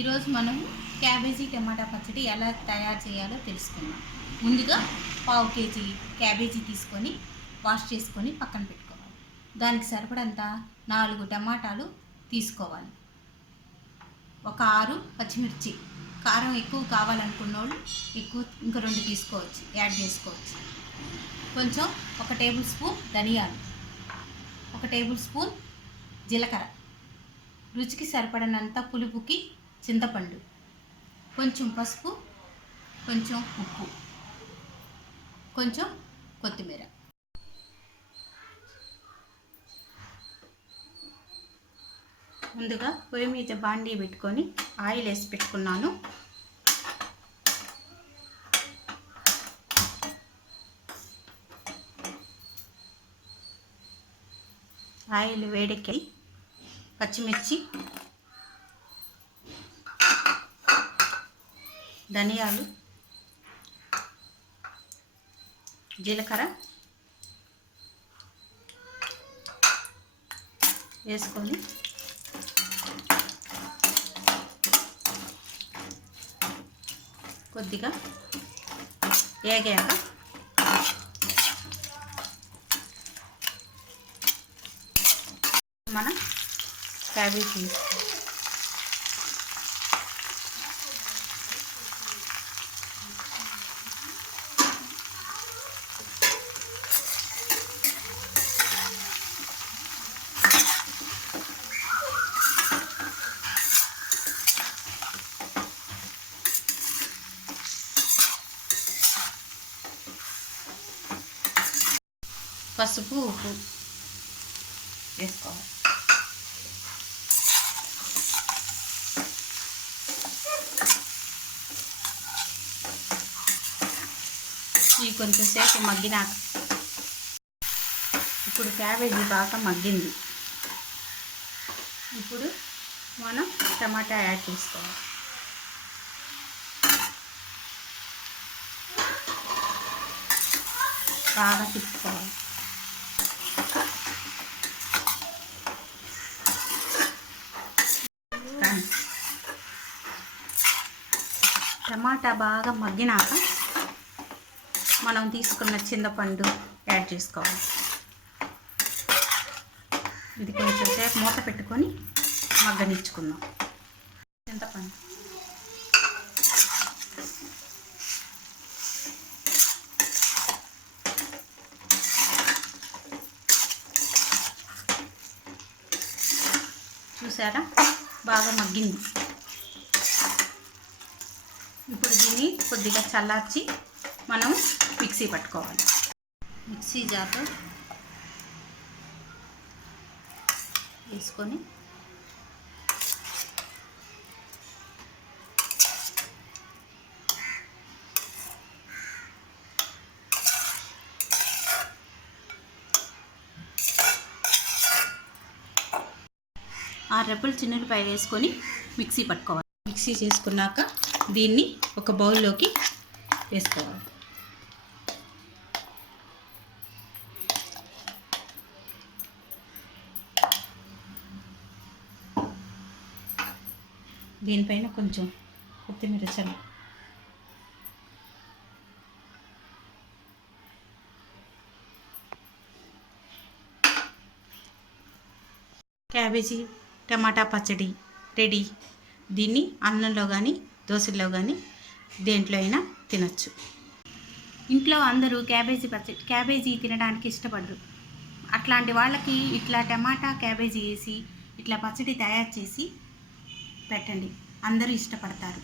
ఈరోజు మనం క్యాబేజీ టమాటా పచ్చడి ఎలా తయారు చేయాలో తెలుసుకుందాం. ముందుగా పావు కేజీ క్యాబేజీ తీసుకొని వాష్ చేసుకొని పక్కన పెట్టుకోవాలి. దానికి సరిపడంత 4 టమాటాలు తీసుకోవాలి. ఒక 6 పచ్చిమిర్చి, కారం ఎక్కువ కావాలనుకున్న వాళ్ళు ఎక్కువ ఇంకా 2 తీసుకోవచ్చు, యాడ్ చేసుకోవచ్చు. కొంచెం 1 టేబుల్ స్పూన్ ధనియాలు, 1 టేబుల్ స్పూన్ జీలకర్ర, రుచికి సరిపడినంత పులుపుకి చింతపండు, కొంచెం పసుపు, కొంచెం ఉప్పు, కొంచెం కొత్తిమీర. ముందుగా పొయ్యి మీద బాండీ పెట్టుకొని ఆయిల్ వేసి పెట్టుకున్నాను. ఆయిల్ వేడెక్కి పచ్చిమిర్చి, ధనియాలు, జీలకర్ర వేసుకొని కొద్దిగా వేగాక మనం క్యాబేజ్ వేసుకోవాలి. పసుపు, ఉప్పు వేసుకోవాలి. ఇవి కొంచెం సేపు మగ్గినాక ఇప్పుడు క్యాబేజీ బాగా మగ్గింది. ఇప్పుడు మనం టమాటా యాడ్ చేసుకోవాలి. బాగా తిప్పుకోవాలి. టమాటా బాగా మగ్గినాక మనం తీసుకున్న చింతపండు యాడ్ చేసుకోవాలి. ఇది కొంచెం సేపు మూత పెట్టుకొని మగ్గనిచ్చుకుందాం. చింతపండు చూసారా, బాగా మగ్గింది. ఇప్పుడు దీన్ని కొద్దిగా చల్లార్చి మనం మిక్సీ పట్టుకోవాలి. మిక్సీ జార్లో వేసుకొని ఆ రెబ్బలు చిన్నులపై వేసుకొని మిక్సీ పట్టుకోవాలి. మిక్సీ చేసుకున్నాక దీన్ని ఒక బౌల్లోకి వేసుకోవాలి. దీనిపైన కొంచెం కొత్తిమీర చల్లి క్యాబేజీ టమాటా పచ్చడి రెడీ. దీన్ని అన్నంలో కానీ దోశల్లో కానీ దేంట్లో అయినా తినచ్చు. ఇంట్లో అందరూ క్యాబేజీ తినడానికి ఇష్టపడరు. అట్లాంటి వాళ్ళకి ఇట్లా టమాటా క్యాబేజీ వేసి ఇట్లా పచ్చడి తయారు చేసి పెట్టండి, అందరూ ఇష్టపడతారు.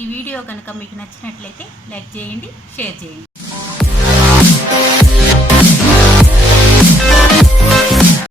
ఈ వీడియో కనుక మీకు నచ్చినట్లయితే లైక్ చేయండి, షేర్ చేయండి.